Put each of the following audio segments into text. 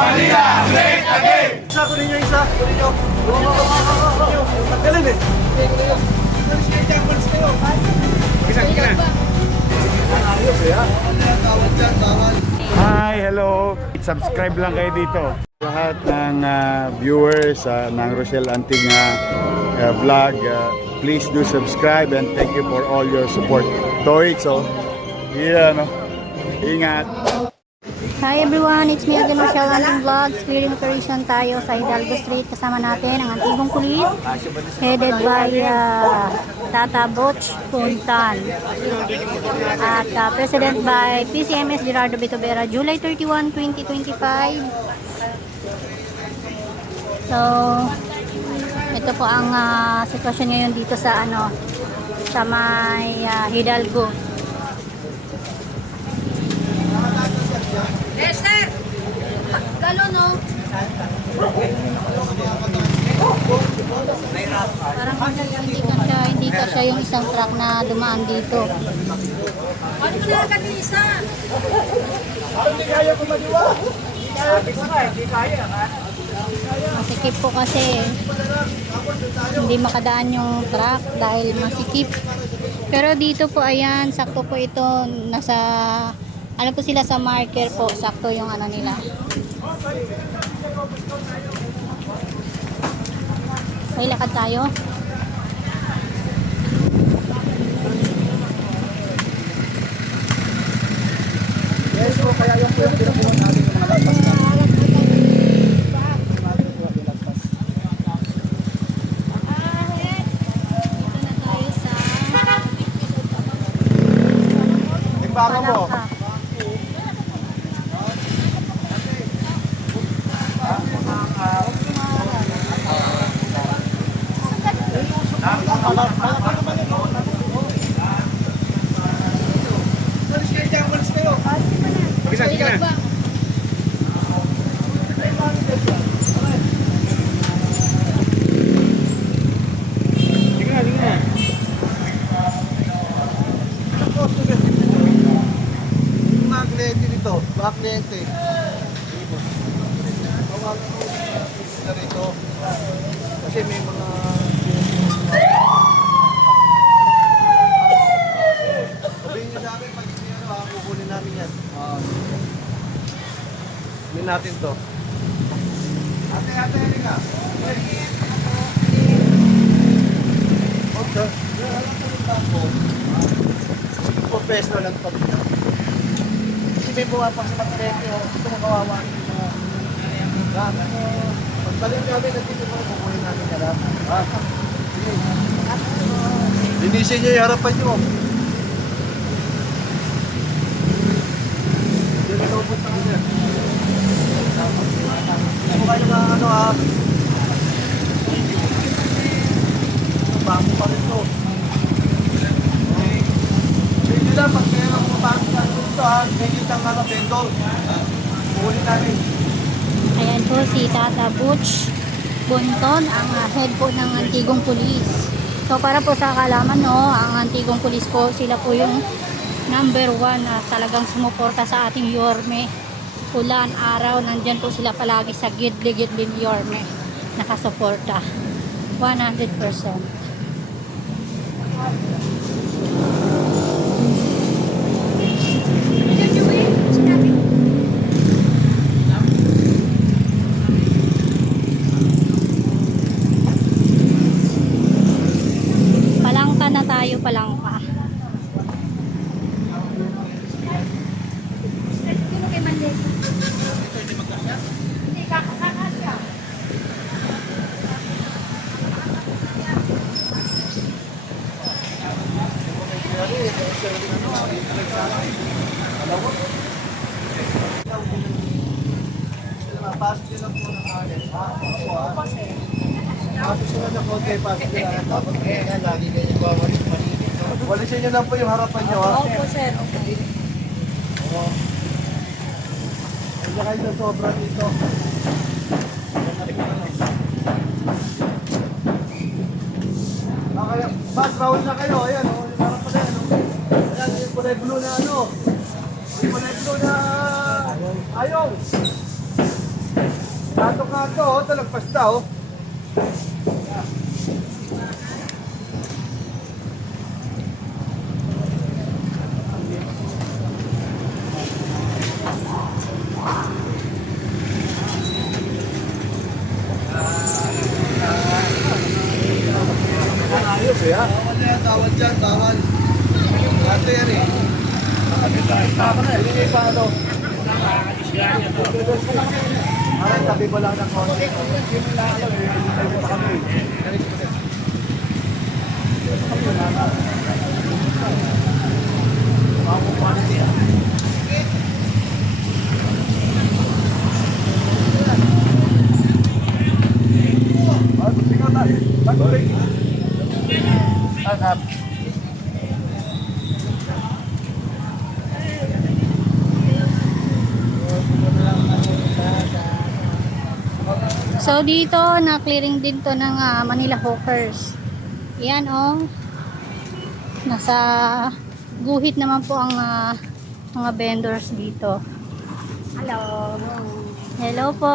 Manila, great again! Isa, kunin nyo isa. Kunin nyo. Tanggalin eh. Hi, hello. Subscribe lang kayo dito. Lahat ng viewers ng Rochelle Anting vlog, please do subscribe and thank you for all your support. Toits, yeah, no? Ingat. Hi everyone, it's me again, Rochelle Anting Vlogs. Clearing operation tayo sa Hidalgo Street. Kasama natin ang antigong pulis, headed by Tata Butch Puntan. At president by PCMS Gerardo Bitobera, July 31, 2025. So, ito po ang sitwasyon ngayon dito sa sa may Hidalgo. Esther! Galo, no? Parang hindi ka siya yung isang truck na dumaan dito. Ano mo na agad yung isa? Masikip po kasi hindi makadaan yung truck dahil masikip. Pero dito po ayan, sakto po ito, nasa ano po sila sa marker po, sakto yung nila. Okay, lakad tayo. Yes po, kaya yung pinupunan natin yung mga lampas na. Timbangan mo. Magnete dito, magnete. Na rito. Kasi may mga sabihin nyo sa akin pag hindi kukunin namin yan. Kunin natin to. Ate, Erika. Okay. Po peso lang pa rin yan. Kasi may buwapang sa magnete, ito makawawa yung mga pagpalit namin at dito mga kukunin namin yan. Linisin nyo yung harapan nyo. Diyan na naubot na kasi. Kung kayo na bamo pa rin to. Hindi lang, pag kayo ng bamo pa rin to may kitang vendor. Kukunin namin. Ayan po si Tata Butch Bunton, ang head po ng Antigong Police. So para po sa kaalaman ang Antigong Police po, sila po yung number 1 na talagang sumuporta sa ating Yorme. Ulan, araw, nandyan po sila palagi sa gidli-gidli ni Yorme. Nakasuporta. 100%. Palangka na tayo, palangka. Pasok nyo lang po ng akin. Pasok nyo lang ng konti, pasok nyo lang. Tapos kaya lagi ganyan bawalit malinis. Walisin nyo lang po yung harapan nyo, ha? Opo, sir. Oo. Huwag na kayo na sobra dito. Okay, bus round na kayo. Ayan, yung harapan na yan. Ayan, yung kulay blue na Yung kulay blue na ayong. oh, talagpas na oh. Ayos ya. Bawal na yan, bawal dyan, bawal. Ate yan eh. Tama na, hindi pa ano. Parang tabi ko lang ng konti. So dito na clearing din to ng Manila Hawkers. Yan oh. Nasa guhit naman po ang mga vendors dito. Hello. Hello po.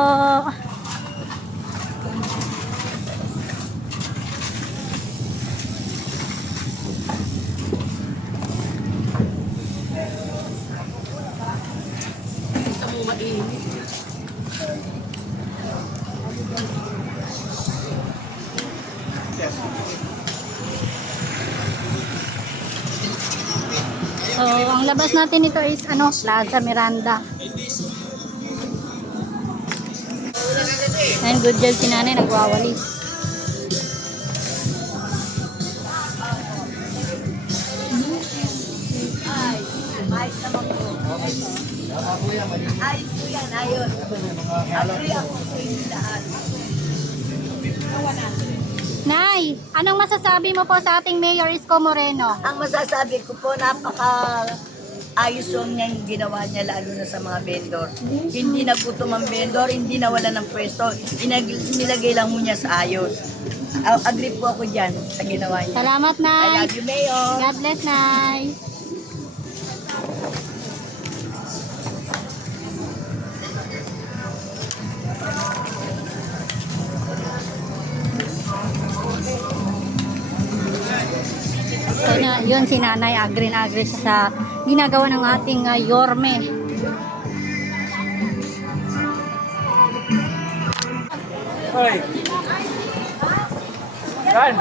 So, ang labas natin ito is Plaza Miranda. And good job si nanay, nagwawalis. Ayos ko yan, ayos. Agree ako sa inyo lahat. Nay, anong masasabi mo po sa ating Mayor Isko Moreno? Ang masasabi ko po, napaka ayos yung niya yung ginawa niya lalo na sa mga vendor. Hindi nagutom ang vendor, hindi nawala ng pwesto, nilagay lang mo niya sa ayos. Agree po ako dyan sa ginawa niya. Salamat, I Nay. love you, Mayor. God bless, Nay. So na, yun si nanay, agree na agree siya sa ginagawa ng ating Yorme. Hoy. Kan?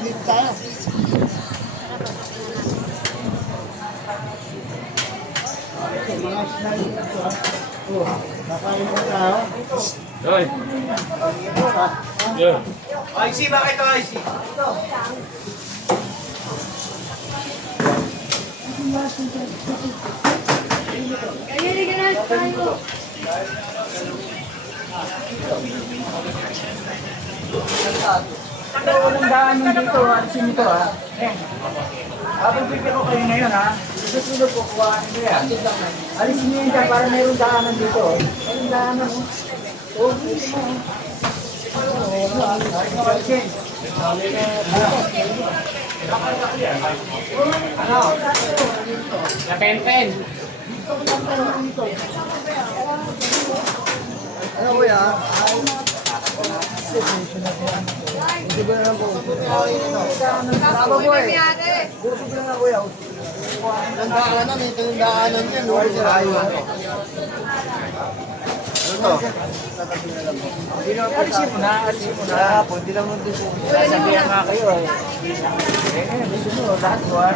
Dito tayo. Mga snack ito. Oh, nakain mo tayo. Hoy. Yeah. IC, bakit ito IC? Ito. Ito, walang daanan dito. Alisin nito ha. Habang bigyan ko kayo ngayon ha. Susunod ko, kuhaan nyo yan. Alisin nyo yun dyan para mayroong daanan dito. Walang daanan mo. Oh, dito mo. Ano? Na pen. Ano ko yan? Hindi ba na lang po? Bravo boy! Buti ko lang ako yan. Ang daanan, ito yung daanan yan. Ano to? Alisin mo na, alisin mo na. Hindi lang mo din po. Sasabihan nga kayo eh. Gusto mo, lahat ko ah.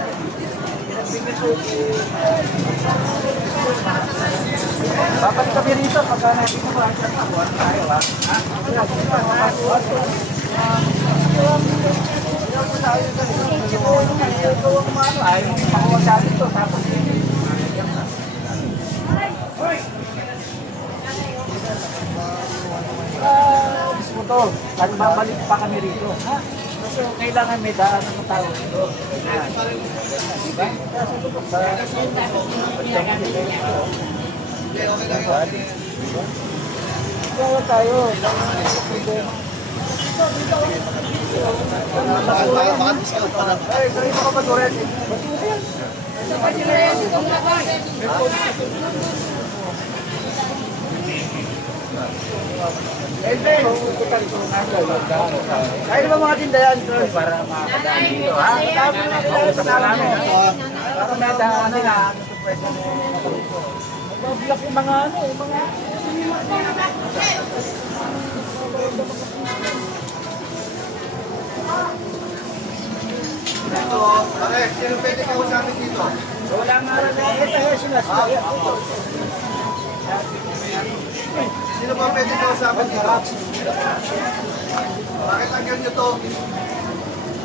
Dapat kami rito pagka natin mo ang sasabuan tayo ha. Ayaw mo makuha sa atin to. Tapos mismo to. At babalik pa kami rito. Ha? So, kailangan may daan ng tao dito. Diba? Okay tayo. Ay, sorry po kapag ulit. Ay, ba mga tindahan para makakadaan dito, ha? Matapos na nila sa namin, ha? Para may daan nila. Magbablock yung mga ano, yung mga... Ito, bakit? Sino pwede kausapin dito? Wala nga rin na ito, sinasabi. Sino ba pwede kausapin dito? Bakit hanggang nyo to?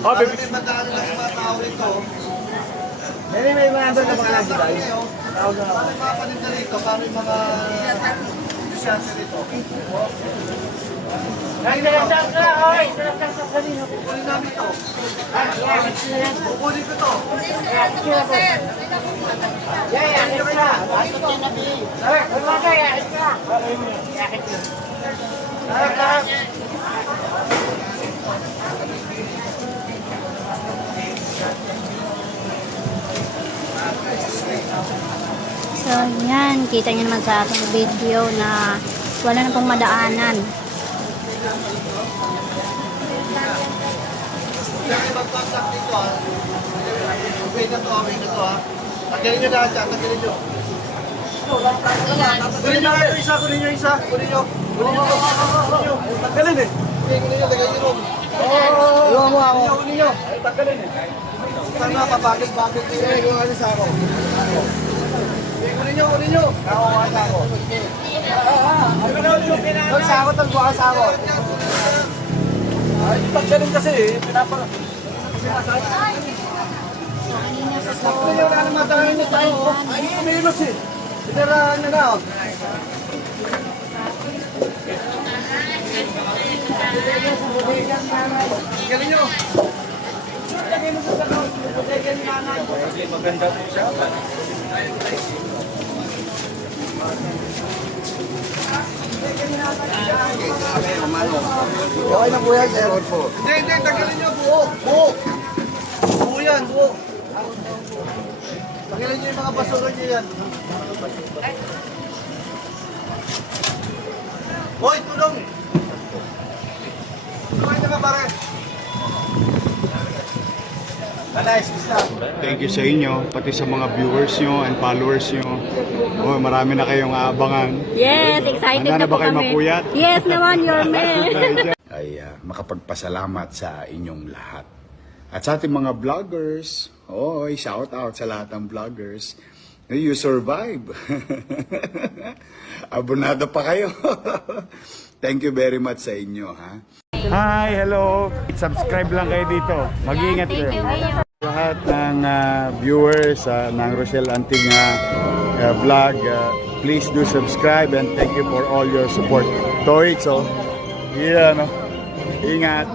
Para may mataan lang yung mga tao rito. May mga andun na mga lagi tayo. Paano yung mga paninda rito? Paano yung mga estudyante rito? Kukunin namin ito. Kukunin ko ito. So, yan. Kita nyo naman sa ating video na wala na pong madaanan. Kaya mag-contact dito ha. Okay na to, ha. Tanggalin nyo lahat dyan, tanggalin nyo. Kunin nyo isa, kunin nyo isa. Kunin nyo. Kunin nyo. Tanggalin eh. Kunin nyo, tanggalin nyo. Oo, mo ako. Kunin nyo. Tanggalin eh. Sana papagil-bagil nyo eh. Yung ano sa ako. Kunin nyo, kunin nyo. Ako ka sa ako. Tol, sa ako, tol, buka sa ako. Ay, tanggalin kasi eh. Pinapara. Kunin nyo na naman tanggalin nyo tayo. Ay, kumilos eh. Pinarahan nyo na. Tanggalin nyo. Maganda po siya. Okay na po yan, sir. Hindi, tanggalin nyo. Buo. Buo. Buo yan, buo. Tanggalin nyo yung mga basura nyo yan. Hoy, tulong! Tulong na ka, pare. Thank you sa inyo, pati sa mga viewers nyo and followers nyo. Oh, marami na kayong aabangan. Yes, excited Handa na po ba kayo kami. mapuyat? Yes naman, your man. Ay makapagpasalamat sa inyong lahat. At sa ating mga vloggers, shout out sa lahat ng vloggers. You survive. Abonado pa kayo. Thank you very much sa inyo, ha? Hi, hello. Subscribe lang kayo dito. Mag-iingat kayo. Lahat ng viewers ng Rochelle Anting vlog, please do subscribe and thank you for all your support. Toits, yeah, no? Ingat.